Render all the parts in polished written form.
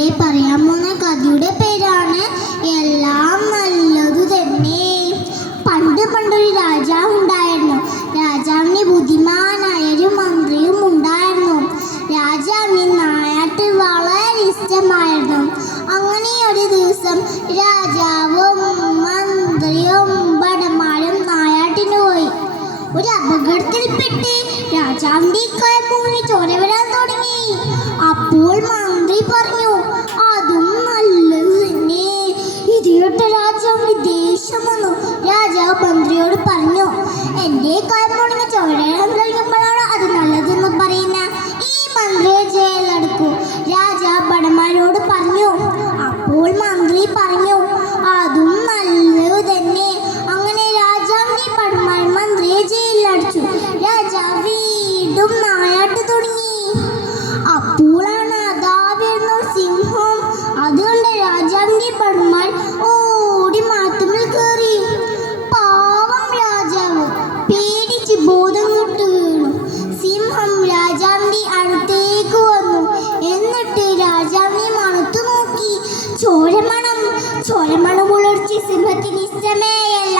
ഞാനിവിടെ പറയാൻ പോകുന്ന കഥയുടെ പേരാണ് എല്ലാം നല്ലതു തന്നെ. പണ്ടൊരു രാജാവ് ഉണ്ടായിരുന്നു. രാജാവിന് ബുദ്ധിമാനായൊരു മന്ത്രിയും ഉണ്ടായിരുന്നു. രാജാവിന് നായാട്ട് വളരെ ഇഷ്ടമായിരുന്നു. അങ്ങനെ ഒരു ദിവസം രാജാവും മന്ത്രിയും ഭടന്മാരും നായാട്ടിന് പോയി. ഒരു അപകടത്തിൽപ്പെട്ട് രാജാവിന്റെ കൈമുറിഞ്ഞ് ചോര വരാൻ തുടങ്ങി. അപ്പോൾ മന്ത്രി പറഞ്ഞു, അതും നല്ലത് തന്നെ. ഇത് കേട്ട രാജാവിന് ദേഷ്യം വന്നു. രാജാവ് മന്ത്രിയോട് പറഞ്ഞു, എന്റെ കൈമുറിഞ്ഞ് ചോര വരാൻ തുടങ്ങുമ്പോഴാണ് അത് നല്ലതെന്ന് പറയുന്ന ഈ മന്ത്രിയെ ജയിലടക്കൂ. രാജാവ് ഭടന്മാരോട് പറഞ്ഞു. അപ്പോൾ മന്ത്രി പറഞ്ഞു, അതും നല്ലത് തന്നെ. അങ്ങനെ രാജാവിന്റെ ഭടന്മാർ മന്ത്രിയെ ജയിലിലടച്ചു. രാജാവ് വീണ്ടും നായാട്ട് തുടങ്ങി. അപ്പോഴാണ് അതാ വരുന്ന സിംഹം. അതുകൊണ്ട് രാജാവിന്റെ ഭടന്മാർ ഓടി മരത്തുമ്മൽ കയറി. പാവം രാജാവ് പേടിച്ച് ബോധം കെട്ട് വീണു. സിംഹം രാജാവിന്റെ അടുത്തേക്ക് വന്നു. എന്നിട്ട് രാജാവിനെ മണത്തു നോക്കി. ചോരമണമുളർച്ച സിംഹത്തിന് ഇഷ്ടമേയല്ല.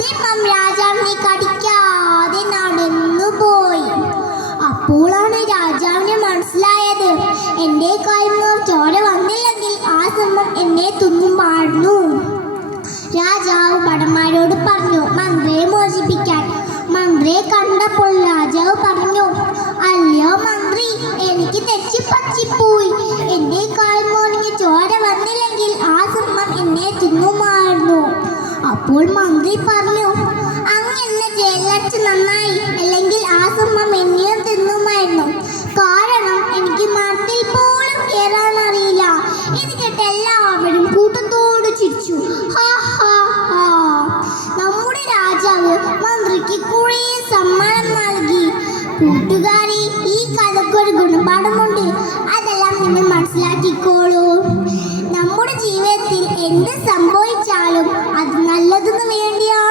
സിംഹം രാജാവിനെ കടിക്കാതെ നടന്നു പോയി. അപ്പോഴാണ് രാജാവിന് മനസ്സിലായത്, എന്റെ കൈമ ചോര വന്നില്ലെങ്കിൽ ആ സിംഹം എന്നെ തിന്നുമായിരുന്നു. രാജാവ് ഭടന്മാരോട് പറഞ്ഞു മന്ത്രിയെ മോചിപ്പിക്കാൻ. മന്ത്രിയെ കണ്ടപ്പോൾ രാജാവ് പറഞ്ഞു, അല്ലയോ മന്ത്രി, എനിക്ക് തെറ്റിപ്പറ്റിപ്പോയി. എന്റെ കാൽമോനിക്ക് ചോര വന്നില്ലെങ്കിൽ ആ സിംഹം എന്നെ തിന്നുമായിരുന്നു. അപ്പോൾ മന്ത്രി പറഞ്ഞു, അങ്ങ് എന്നെ ജയിലടച്ച് നന്നായി, അല്ലെങ്കിൽ ആ സിംഹം എന്നെയും തിന്നുമായിരുന്നു. കാരണം എനിക്ക് മരത്തിൽ പോലും കയറാൻ അറിയില്ല. ഇത് കേട്ട് എല്ലാവരും കൂട്ടത്തോട് ചിരിച്ചു. നമ്മുടെ രാജാവ് മന്ത്രിക്ക് കുറേ സമ്മാനം നൽകി. കൂട്ടുകാരി, ഈ കഥക്കൊരു ഗുണപാഠമുണ്ട്. അതെല്ലാം നിങ്ങൾ മനസ്സിലാക്കിക്കോളൂ. നമ്മുടെ ജീവിതത്തിൽ എന്ത് സംഭവിച്ചാലും അത് നല്ലതിനു വേണ്ടിയാണ്.